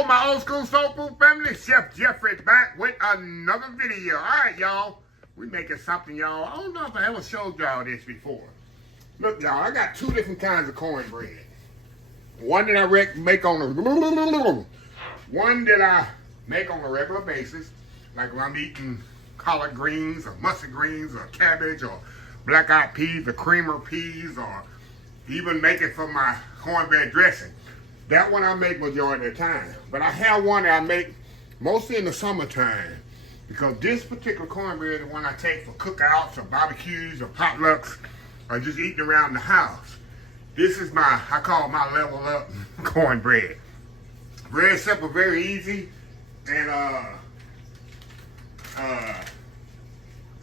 Yo, my old school soul food family, Chef Jeffrey back with another video. All right, y'all. We making something, y'all. I don't know if I ever showed y'all this before. Look, y'all, I got two different kinds of cornbread. One that I make on a regular basis, like when I'm eating collard greens or mustard greens or cabbage or black-eyed peas or creamer peas, or even make it for my cornbread dressing. That one I make majority of the time. But I have one that I make mostly in the summertime, because this particular cornbread is one I take for cookouts or barbecues or potlucks or just eating around the house. This is I call it my level up cornbread. Very simple, very easy, and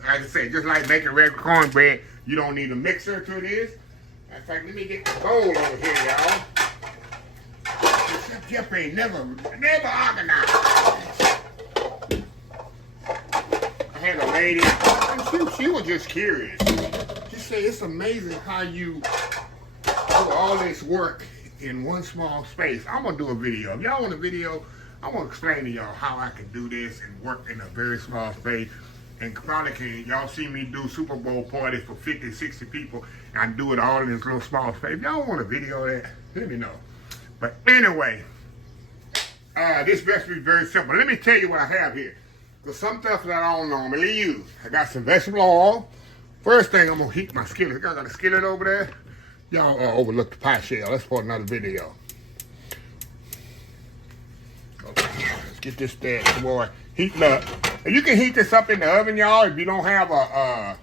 like I say, just like making regular cornbread, you don't need a mixer to this. In fact, let me get the bowl over here, y'all. Chef Jeff ain't never organized. I had a lady, and she was just curious. She said, it's amazing how you do all this work in one small space. I'm gonna do a video. If y'all want a video, I'm gonna explain to y'all how I can do this and work in a very small space. And probably can y'all see me do Super Bowl parties for 50, 60 people, and I do it all in this little small space. If y'all want a video of that, let me know. But anyway, this recipe is very simple. Let me tell you what I have here, because some stuff that I don't normally use. I got some vegetable oil. First thing, I'm gonna heat my skillet. I got a skillet over there. Y'all overlooked the pie shell. That's for another video. Okay, let's get this there, boy, heating up. And you can heat this up in the oven, y'all, if you don't have a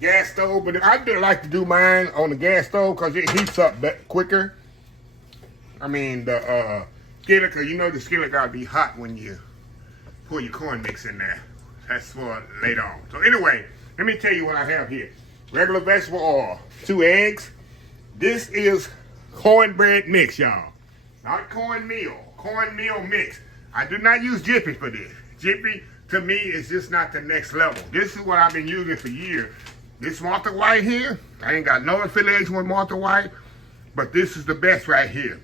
gas stove. But I do like to do mine on the gas stove because it heats up quicker. I mean, the skillet, because you know the skillet got to be hot when you pour your corn mix in there. That's for later on. So anyway, let me tell you what I have here. Regular vegetable oil, 2 eggs. This is cornbread mix, y'all. Not cornmeal. Cornmeal mix. I do not use Jiffy for this. Jiffy, to me, is just not the next level. This is what I've been using for years. This Martha White here, I ain't got no affiliation with Martha White, but this is the best right here.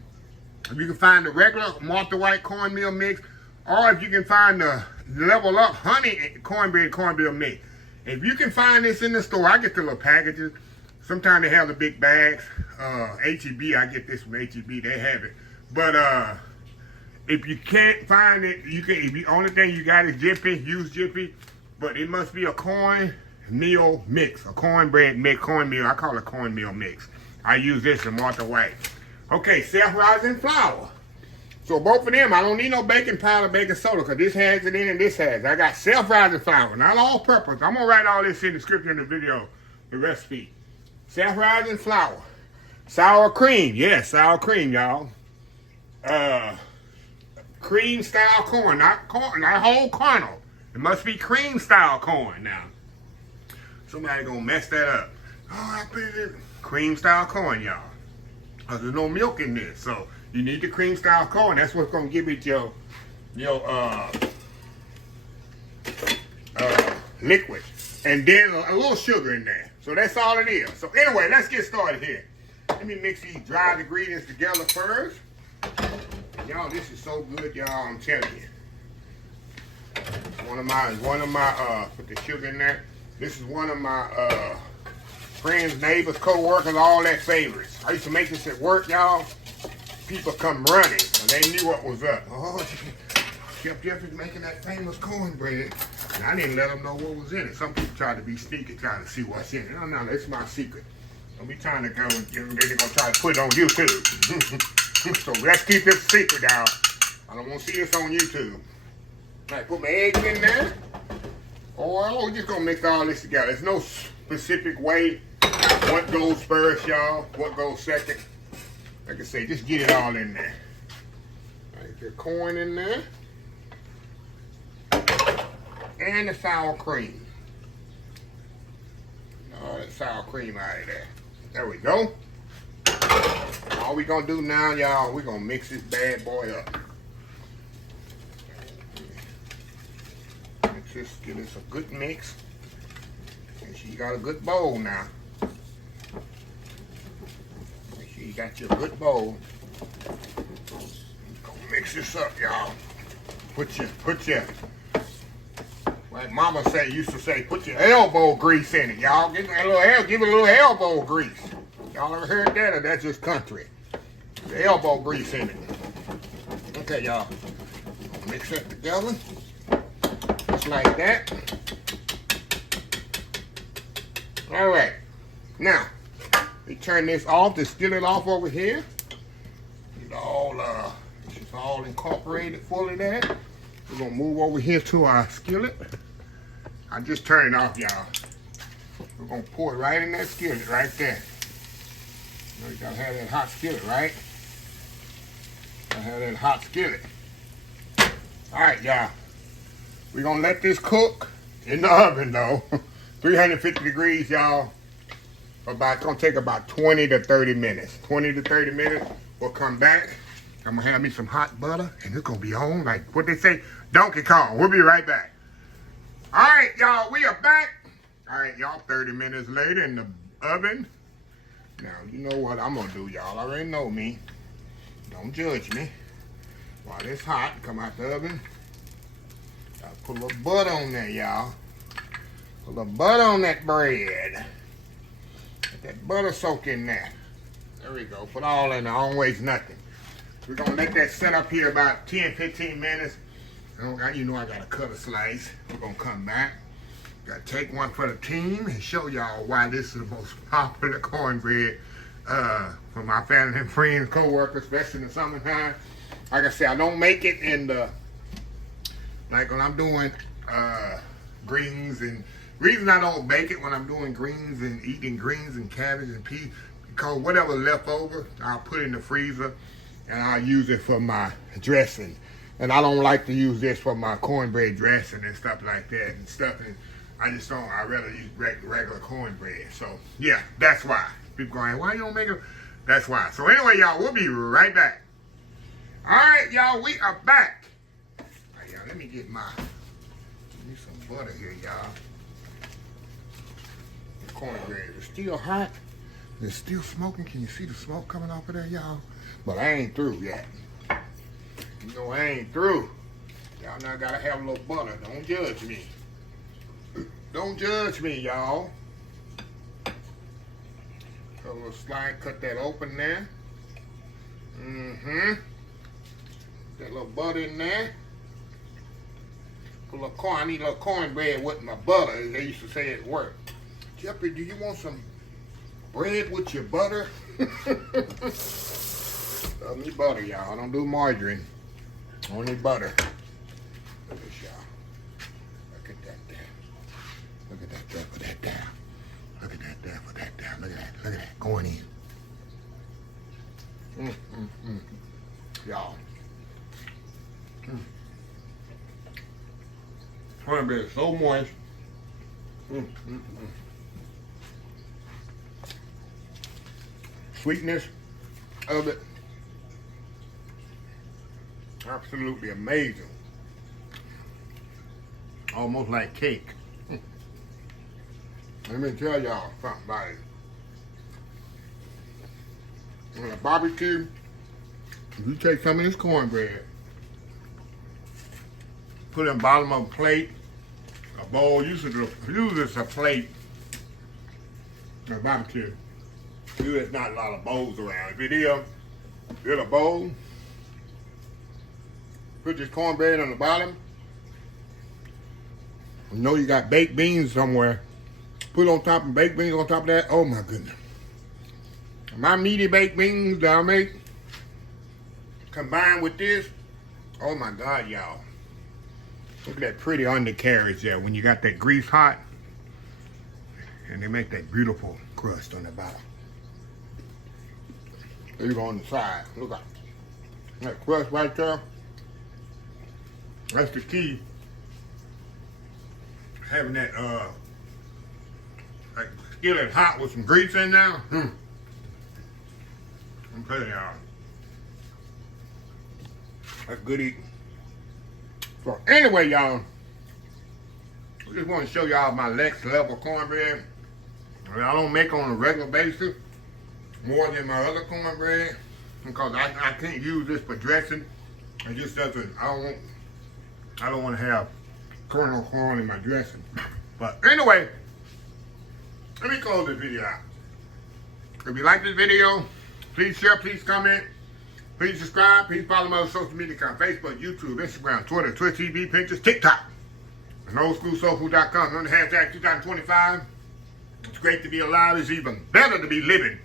If you can find the regular Martha White cornmeal mix, or if you can find the level up honey cornmeal mix. If you can find this in the store, I get the little packages. Sometimes they have the big bags. H-E-B, I get this from H-E-B, they have it. But if you can't find it, you can. If the only thing you got is Jiffy, use Jiffy. But it must be a cornmeal mix, a cornbread mix, cornmeal. I call it cornmeal mix. I use this in Martha White. Okay, self-rising flour. So both of them, I don't need no baking powder, baking soda, because this has it in and this has it. I got self-rising flour, not all purpose. I'm gonna write all this in the description of the video, the recipe. Self-rising flour. Sour cream, yes, sour cream, y'all. Cream style corn, not whole kernel. It must be cream style corn now. Somebody gonna mess that up. Oh, I put it in cream style corn, y'all. Cause there's no milk in this, so you need the cream style corn. That's what's gonna give it your liquid, and then a little sugar in there. So that's all it is. So anyway, let's get started here. Let me mix these dried ingredients together first. Y'all, this is so good, y'all, I'm telling you. One of my, put the sugar in there. This is one of my friends, neighbors, co-workers, all that favorites. I used to make this at work, y'all. People come running, and they knew what was up. Oh, Chef Jeff is making that famous cornbread. And I didn't let them know what was in it. Some people try to be sneaky, trying to see what's in it. No, it's my secret. Don't be trying to go and they're going to try to put it on YouTube. So let's keep this secret, y'all. I don't want to see this on YouTube. All right, put my eggs in there. Or we're just going to mix all this together. There's no specific way what goes first, y'all, what goes second. Like I say, just get it all in there. All right, your corn in there. And the sour cream. All that sour cream out of there. There we go. All we gonna do now, y'all, we're gonna mix this bad boy up. Just give this a good mix. And she got a good bowl now. Make sure you you got your good bowl. Gonna mix this up, y'all. Put your, like Mama used to say, put your elbow grease in it, y'all. Give it a little elbow grease. Y'all ever heard that, or that's just country? The elbow grease in it. Okay, y'all. Mix that together. Just like that. All right. Now, we turn this off, the skillet off over here. It's all incorporated fully there. We're gonna move over here to our skillet. I just turned it off, y'all. We're gonna pour it right in that skillet right there. You know, you gotta have that hot skillet, right? Gotta have that hot skillet. All right, y'all. We're gonna let this cook in the oven though. 350 degrees, y'all. It's gonna take about 20 to 30 minutes. 20 to 30 minutes, we'll come back. I'm gonna have me some hot butter, and it's gonna be on like what they say, Donkey Kong. We'll be right back. All right, y'all, we are back. All right, y'all, 30 minutes later in the oven. Now, you know what I'm gonna do, y'all. Already know me. Don't judge me. While it's hot, come out the oven. Gotta put a little butter on there, y'all. Put a little butter on that bread. Let that butter soak in there. There we go. Put all in there. I don't waste nothing. We're going to let that set up here about 10, 15 minutes. You know I got to cut a slice. We're going to come back. Got to take one for the team and show y'all why this is the most popular cornbread for my family and friends, co-workers, especially in the summertime. Like I said, I don't make it in the, like when I'm doing greens, and reason I don't bake it when I'm doing greens and eating greens and cabbage and peas, because whatever left over, I'll put it in the freezer and I'll use it for my dressing. And I don't like to use this for my cornbread dressing and stuff like that and stuffing. I'd rather use regular cornbread. So yeah, that's why. People going, why you don't make it? That's why. So anyway, y'all, we'll be right back. All right, y'all, we are back. All right, y'all, let me get some butter here, y'all. The cornbread is still hot. It's still smoking. Can you see the smoke coming off of there, y'all? But I ain't through yet. You know I ain't through. Y'all now gotta have a little butter. Don't judge me. Don't judge me, y'all. Cut a little slide, cut that open there. That little butter in there. Put a little corn. I need a little cornbread with my butter, as they used to say at work. Jeffrey, do you want some bread with your butter? Love me butter, y'all. I don't do margarine. Only butter. Look at this, y'all. Look at that there. Look at that there. Put that down. Look at that there. Put that down. Look at that. Look at that. Going in. Y'all. Cornbread is so moist. Sweetness of it. Absolutely amazing. Almost like cake. Let me tell y'all something about it. On a barbecue, if you take some of this cornbread, put it in the bottom of a plate, a bowl, use it as a plate, a barbecue. There's not a lot of bowls around. If it is, get a bowl, put this cornbread on the bottom. You know you got baked beans somewhere. Put on top of baked beans on top of that. Oh my goodness. My meaty baked beans that I make, combined with this, oh my God, y'all. Look at that pretty undercarriage there when you got that grease hot. And they make that beautiful crust on the bottom. There you go on the side. Look at that crust right there. That's the key. Having that like skillet hot with some grease in there. I'm telling y'all. That's good eating. So anyway, y'all, I just want to show y'all my next level cornbread. I don't make on a regular basis. more than my other cornbread because I can't use this for dressing. It just doesn't. I don't want to have kernel corn in my dressing. But anyway, let me close this video out. If you like this video, please share, please comment, please subscribe, please follow my other social media accounts: Facebook, YouTube, Instagram, Twitter, Twitch TV, Pinterest, TikTok, and oldschoolsoulfood.com. Under hashtag 2025. It's great to be alive. It's even better to be living.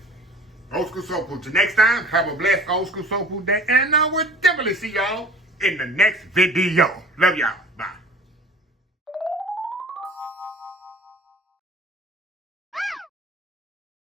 Old School Soul Food. Till next time, have a blessed Old School Soul Food day, and I will definitely see y'all in the next video. Love y'all.